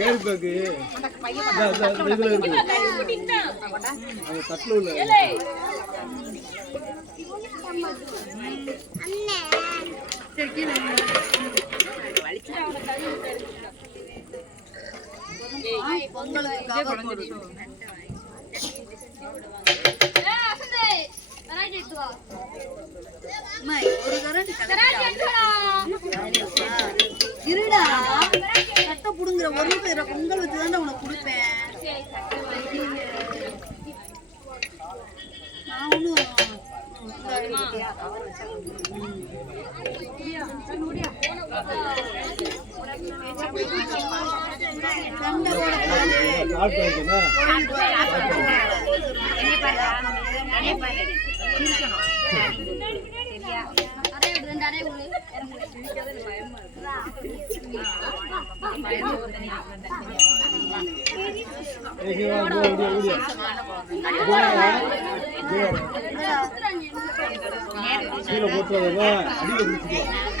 Carry இதுல இருக்கு அந்த தட்டுல உள்ள ஒரு கரண்டி புடுங்குற ஒரு நிமிஷம் பொங்கல் வச்சு தான் உனக்கு கொடுப்பேன். நான் ஒன்றும் சண்டை போடக்கூடாது கால் பண்ணிக்கணும் ஓடியா கீழே போட்டு அடியில் பிடிச்சிக்கலாம்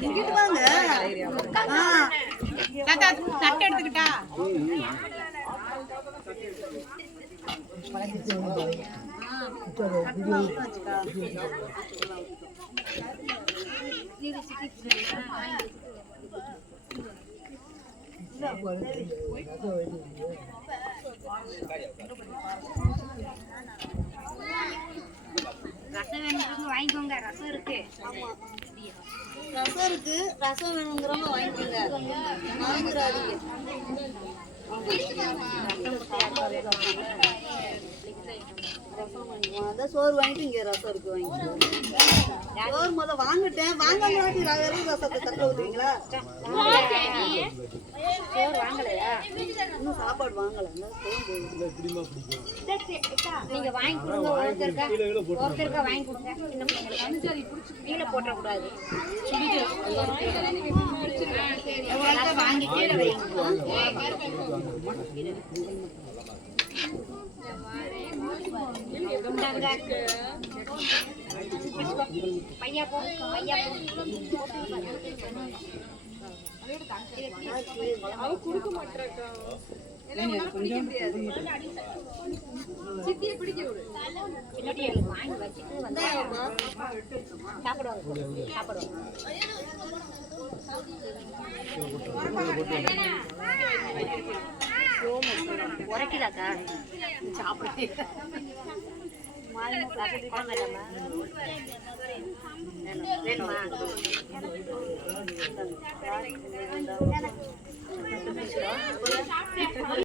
இங்கிட்டு வாங்க ஆ. தாத்தா தட்டை எடுத்துக்கிட்டா ரசம் வேணுங்கிறவங்க வாங்கிக்கோங்க. ரசம் இருக்கு. ரசம் இருக்கு. ரசம் வேணுங்கிறவங்க வாங்கிக்கோங்க. வாங்குறாதீங்க. அதான் சோறு வாங்கிட்டு இங்க ரசம் இருக்கு வாங்கிக்கோ சோறு முத வாங்கிட்டேன். வெறும் ரசத்தை தட்ட ஊத்துவீங்களா? சோறு வாங்கலையா? இன்னும் சாப்பாடு வாங்கல. நீங்க வாங்கி கொடுங்க. ஒருத்தருக்கா ஒருத்தருக்கா வாங்கி கொடுங்க. சின்ன பிள்ளைங்களுக்கு கீழே போட்டக்கூடாது வாங்கி கீழே வைங்க. பையா போ பையா போ. பின்னாடி எனக்கு வாங்கி வச்சுட்டு வந்து சாப்பிடுவாங்க சாப்பிடுவாங்க உரைக்குதாக்கா சாப்பிடு.